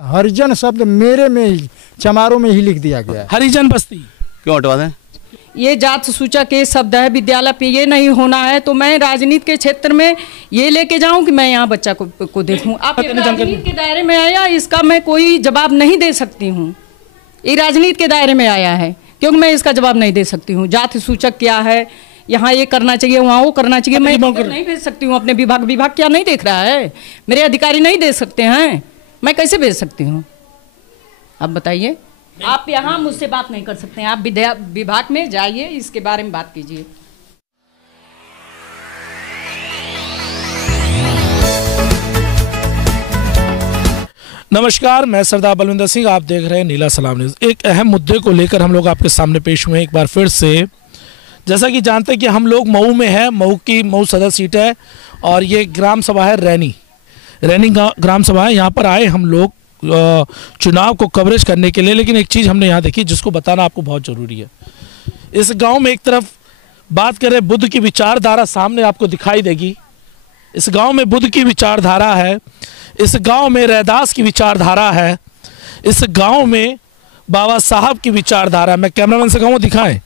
हरिजन शब्द मेरे में ही चमारों में ही लिख दिया गया है। हरिजन बस्ती क्यों हटवा दें? ये जात सूचक ये शब्द है, विद्यालय पे ये नहीं होना है, तो मैं राजनीति के क्षेत्र में ये लेके जाऊं कि मैं यहाँ बच्चा को देखूं। आप राजनीति के दायरे में आया, इसका मैं कोई जवाब नहीं दे सकती हूँ। ये राजनीति के दायरे में आया है, क्योंकि मैं इसका जवाब नहीं दे सकती हूँ। जात सूचक क्या है, यहाँ ये करना चाहिए, वहाँ वो करना चाहिए, मैं नहीं भेज सकती हूँ। अपने विभाग क्या नहीं देख रहा है? मेरे अधिकारी नहीं दे सकते हैं, मैं कैसे भेज सकती हूँ? आप बताइए। आप यहाँ मुझसे बात नहीं कर सकते हैं, आप विभाग में जाइए, इसके बारे में बात कीजिए। नमस्कार, मैं सरदार बलविंदर सिंह, आप देख रहे हैं नीला सलाम न्यूज़। एक अहम मुद्दे को लेकर हम लोग आपके सामने पेश हुए हैं एक बार फिर से। जैसा कि जानते हैं कि हम लोग मऊ में है, मऊ सदर सीट है और ये ग्राम सभा है रैनी ग्राम सभा है। यहाँ पर आए हम लोग चुनाव को कवरेज करने के लिए, लेकिन एक चीज़ हमने यहाँ देखी जिसको बताना आपको बहुत ज़रूरी है। इस गांव में एक तरफ बात करें बुद्ध की विचारधारा सामने आपको दिखाई देगी। इस गांव में बुद्ध की विचारधारा है, इस गांव में रैदास की विचारधारा है, इस गांव में बाबा साहब की विचारधारा। मैं कैमरामैन से कहूँ दिखाएं,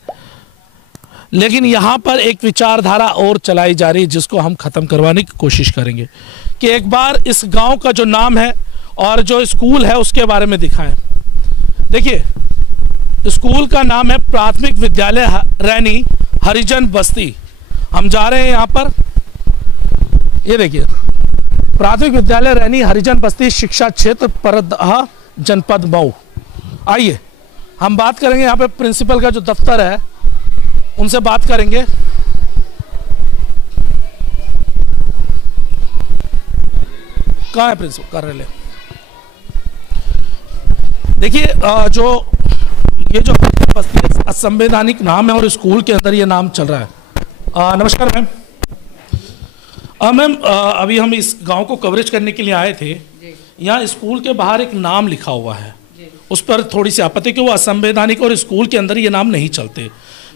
लेकिन यहाँ पर एक विचारधारा और चलाई जा रही है जिसको हम ख़त्म करवाने की कोशिश करेंगे कि एक बार इस गांव का जो नाम है और जो स्कूल है उसके बारे में दिखाएं। देखिए, स्कूल का नाम है प्राथमिक विद्यालय रैनी हरिजन बस्ती। हम जा रहे हैं यहाँ पर, ये देखिए, प्राथमिक विद्यालय रैनी हरिजन बस्ती, शिक्षा क्षेत्र परदहा, जनपद मऊ। आइए हम बात करेंगे, यहाँ पे प्रिंसिपल का जो दफ्तर है उनसे बात करेंगे। कहाँ है प्रिंसिपल कार्यालय? देखिए, ये जो बस्ती असंवैधानिक नाम है और स्कूल के अंदर ये नाम चल रहा है। नमस्कार मैम। मैम, अभी हम इस गांव को कवरेज करने के लिए आए थे। यहाँ स्कूल के बाहर एक नाम लिखा हुआ है, उस पर थोड़ी सी आपत्ति कि वो असंवैधानिक और स्कूल के अंदर ये नाम नहीं चलते।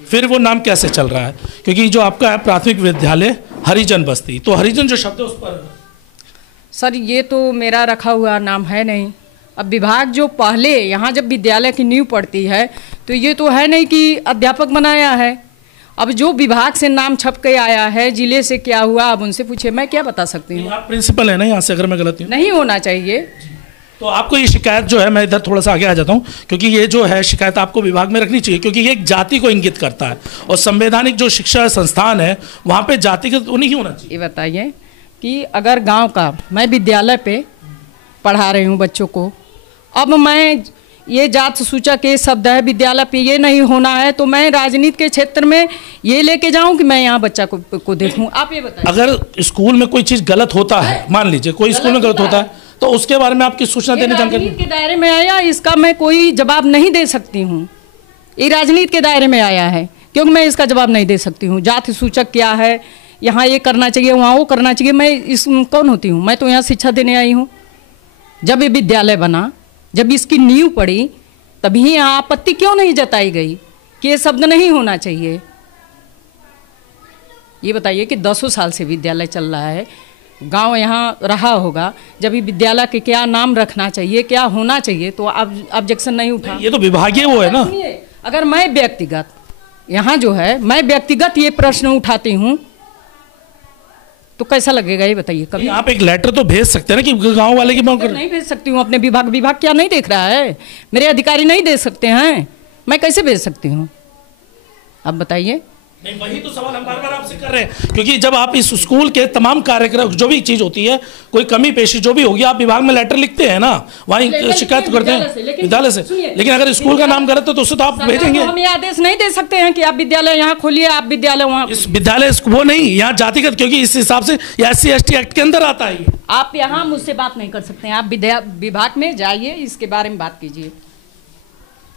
फिर वो नाम कैसे चल रहा है? क्योंकि जो आपका है प्राथमिक विद्यालय हरिजन बस्ती, तो हरिजन जो शब्द है उस पर। सर, ये तो मेरा रखा हुआ नाम है नहीं। अब विभाग जो पहले यहाँ जब विद्यालय की नींव पड़ती है तो ये तो है नहीं कि अध्यापक बनाया है। अब जो विभाग से नाम छप के आया है, जिले से क्या हुआ, अब उनसे पूछे, मैं क्या बता सकती हूँ? आप प्रिंसिपल है ना यहाँ से, अगर मैं गलत हूँ? नहीं होना चाहिए। तो आपको ये शिकायत जो है, मैं इधर थोड़ा सा आगे आ जाता हूँ, क्योंकि ये जो है शिकायत आपको विभाग में रखनी चाहिए, क्योंकि ये एक जाति को इंगित करता है और संवैधानिक जो शिक्षा संस्थान है वहाँ पे जाति का तो नहीं होना चाहिए। ये बताइए कि अगर गांव का मैं विद्यालय पे पढ़ा रही हूँ बच्चों को, अब मैं ये जात सूचक ये शब्द है, विद्यालय पे ये नहीं होना है, तो मैं राजनीति के क्षेत्र में ये लेके जाऊं कि मैं यहाँ बच्चा को देखूं। आप ये बताइए, अगर स्कूल में कोई चीज़ गलत होता है, मान लीजिए कोई स्कूल में गलत होता है, तो उसके बारे में आपकी सूचना देने जानकारी के दायरे में आया, इसका मैं कोई जवाब नहीं दे सकती हूँ। ये राजनीति के दायरे में आया है, क्योंकि मैं इसका जवाब नहीं दे सकती हूँ। जाति सूचक क्या है, यहाँ ये करना चाहिए, वहाँ वो करना चाहिए, मैं इस कौन होती हूँ? मैं तो यहाँ शिक्षा देने आई हूँ। जब ये विद्यालय बना, जब इसकी नींव पड़ी, तभी यहाँ आपत्ति क्यों नहीं जताई गई कि ये शब्द नहीं होना चाहिए? ये बताइए कि 10 साल से विद्यालय चल रहा है, गांव यहाँ रहा होगा, जब ये विद्यालय के क्या नाम रखना चाहिए, क्या होना चाहिए, तो अब ऑब्जेक्शन नहीं उठा। ये तो विभागीय वो है ना। अगर मैं व्यक्तिगत यहाँ जो है, मैं व्यक्तिगत ये प्रश्न उठाती हूँ तो कैसा लगेगा? ये बताइए। कभी आप एक लेटर तो भेज सकते हैं ना कि गांव वाले की मांग कर। नहीं भेज सकती हूँ, अपने विभाग क्या नहीं देख रहा है? मेरे अधिकारी नहीं दे सकते हैं, मैं कैसे भेज सकती हूँ? आप बताइए। नहीं, वही तो सवाल हम बार-बार आपसे कर रहे हैं, क्योंकि जब आप इस स्कूल के तमाम कार्यक्रम, जो भी चीज़ होती है, कोई कमी पेशी जो भी होगी, आप विभाग में लेटर लिखते हैं ना, वहीं शिकायत करते हैं विद्यालय से। लेकिन अगर स्कूल का नाम गलत है तो उसे तो आप भेजेंगे। हम ये आदेश नहीं दे सकते हैं कि आप विद्यालय यहाँ खोलिए, आप विद्यालय वहाँ। इस विद्यालय वो नहीं, यहाँ जातिगत, क्योंकि इस हिसाब से SC/ST एक्ट के अंदर आता है। आप यहाँ मुझसे बात नहीं कर सकते हैं, आप विभाग में जाइए, इसके बारे में बात कीजिए।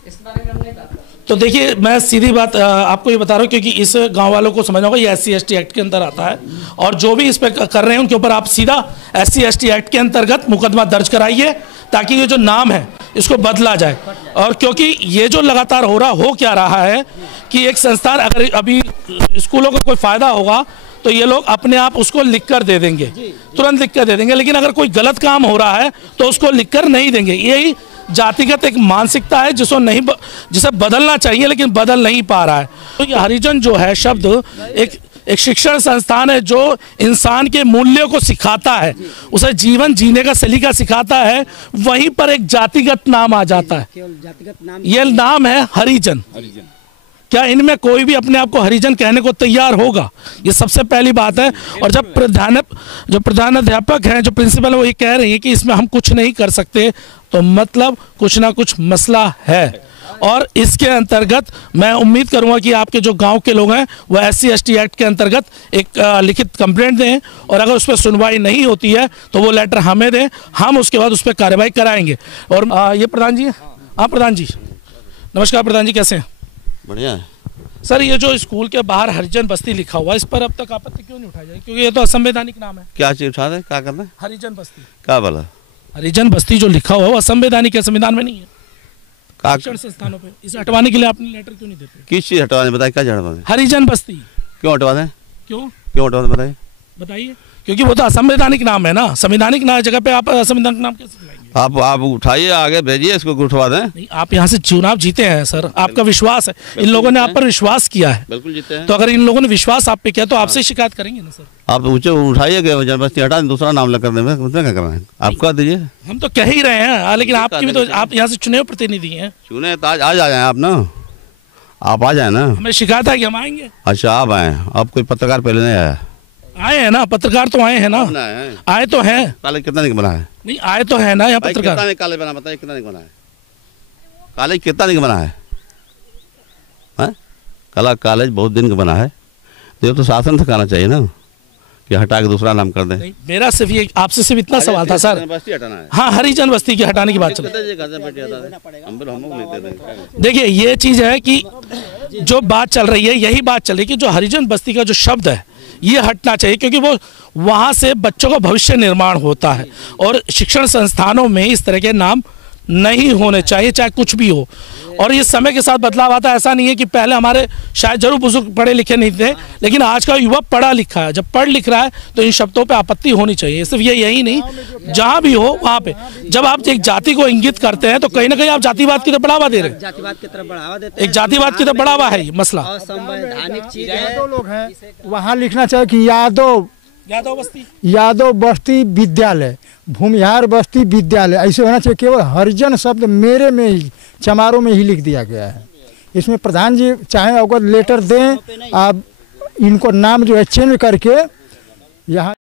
इस बारे में हमने बात। तो देखिए, मैं सीधी बात आपको ये बता रहा हूँ, क्योंकि इस गांव वालों को समझना होगा ये SC/ST एक्ट के अंदर आता है, और जो भी इस पे कर रहे हैं उनके ऊपर आप सीधा SC/ST एक्ट के अंतर्गत मुकदमा दर्ज कराइए, ताकि ये जो नाम है इसको बदला जाए। और क्योंकि ये जो लगातार हो क्या रहा है कि एक संस्थान, अगर अभी स्कूलों को कोई फ़ायदा होगा तो ये लोग अपने आप उसको लिख कर दे देंगे, तुरंत लिख कर दे देंगे, लेकिन अगर कोई गलत काम हो रहा है तो उसको लिख कर नहीं देंगे। यही जातिगत एक मानसिकता है जिसे बदलना चाहिए, लेकिन बदल नहीं पा रहा है। तो ये हरिजन जो है शब्द एक शिक्षण संस्थान है जो इंसान के मूल्यों को सिखाता है, उसे जीवन जीने का सलीका सिखाता है। वहीं पर एक जातिगत नाम आ जाता है, ये नाम है हरिजन। क्या इनमें कोई भी अपने आप को हरिजन कहने को तैयार होगा? ये सबसे पहली बात है। और जब प्रधानाध्यापक हैं, जो प्रिंसिपल है, वो ये कह रही है कि इसमें हम कुछ नहीं कर सकते, तो मतलब कुछ ना कुछ मसला है। और इसके अंतर्गत मैं उम्मीद करूंगा कि आपके जो गांव के लोग हैं वो SC/ST एक्ट के अंतर्गत एक लिखित कंप्लेंट दें, और अगर उस पर सुनवाई नहीं होती है तो वो लेटर हमें दें, हम उसके बाद उस पर कार्रवाई कराएंगे। और ये प्रधान जी, हाँ प्रधान जी, नमस्कार। प्रधान जी कैसे हैं? बढ़िया है सर। ये जो स्कूल के बाहर हरिजन बस्ती लिखा हुआ है, इस पर अब तक आपत्ति क्यों नहीं उठाई जाए? क्योंकि ये तो असंवैधानिक नाम है। क्या चीज उठा दे, क्या करना है? हरिजन बस्ती, क्या बोला? हरिजन बस्ती जो लिखा हुआ है वो असंवैधानिक है, संविधान में नहीं है। क्या शिक्षण संस्थानों पे इसे हटवाने के लिए आपने लेटर क्यों नहीं देते? किस चीज हटवाने, बताइए क्या हटवा दें? हरिजन बस्ती क्यों हटवा दें? क्यों हटवा दें, बताइए। बताइए। क्योंकि वो तो असंवैधानिक नाम है ना, संवैधानिक नाम जगह पे आप असंवैधानिक नाम कैसे लाएंगे? आप उठाइए, आगे भेजिए, इसको उठवा दें। नहीं, आप यहाँ से चुनाव जीते हैं सर, आपका विश्वास है, इन लोगों ने आप पर विश्वास किया है। बिल्कुल जीते हैं। तो अगर इन लोगों ने विश्वास आप पे किया तो आपसे शिकायत करेंगे ना सर। आप ऊँचे उठाइए, जनबस्ती हटा दें, दूसरा नाम लग कर दें, उसमें क्या करना है? आप कह दीजिए। हम तो कह ही रहे हैं, लेकिन आपकी भी तो, आप यहाँ से चुने हुए प्रतिनिधि हैं। चुने तो आज आ जाए आप ना, आप आ जाए ना। हमें शिकायत है कि हम आएंगे। अच्छा, आप आए, आप कोई पत्रकार पहले नहीं आया? आए हैं ना, पत्रकार तो आए हैं ना, आए तो हैं। कॉलेज कितना नहीं बना है? नहीं, आए तो है ना यहाँ पत्रकार। कितना कॉलेज बना, बताइए कितना नहीं बना है? कॉलेज कितना नहीं बना है? कॉलेज बहुत दिन का बना है, ये तो शासन से कहना चाहिए ना कि हटा के दूसरा नाम कर दें। मेरा सिर्फ ये आपसे सिर्फ इतना सवाल था सर। हाँ, हरिजन बस्ती की हटाने की बात चल रही है। देखिए, ये चीज है कि जो बात चल रही है, यही बात चल रही है कि जो हरिजन बस्ती का जो शब्द है ये हटना चाहिए, क्योंकि वो वहाँ से बच्चों का भविष्य निर्माण होता है। और शिक्षण संस्थानों में इस तरह के नाम नहीं होने चाहिए, चाहे कुछ भी हो। और ये समय के साथ बदलाव आता है। ऐसा नहीं है कि पहले हमारे शायद जरूर बुजुर्ग पढ़े लिखे नहीं थे, लेकिन आज का युवा पढ़ा लिखा है। जब पढ़ लिख रहा है तो इन शब्दों पे आपत्ति होनी चाहिए। सिर्फ ये यही नहीं, जहाँ भी हो वहाँ पे जब आप एक जाति को इंगित करते हैं तो कहीं ना कहीं आप जातिवाद की तरफ बढ़ावा दे रहे हैं। जातिवाद की तरफ बढ़ावा देते हैं। एक जातिवाद की तरफ बढ़ावा है ये मसला। संवैधानिक चीज है। यादव लोग हैं, वहाँ लिखना चाहिए कि यादव बस्ती विद्यालय, भूमिहार बस्ती विद्यालय, ऐसे होना चाहिए। केवल हरिजन शब्द मेरे में ही, चमारों में ही लिख दिया गया है। इसमें प्रधान जी चाहे अगर लेटर दें, आप इनको नाम जो है चेंज करके यहाँ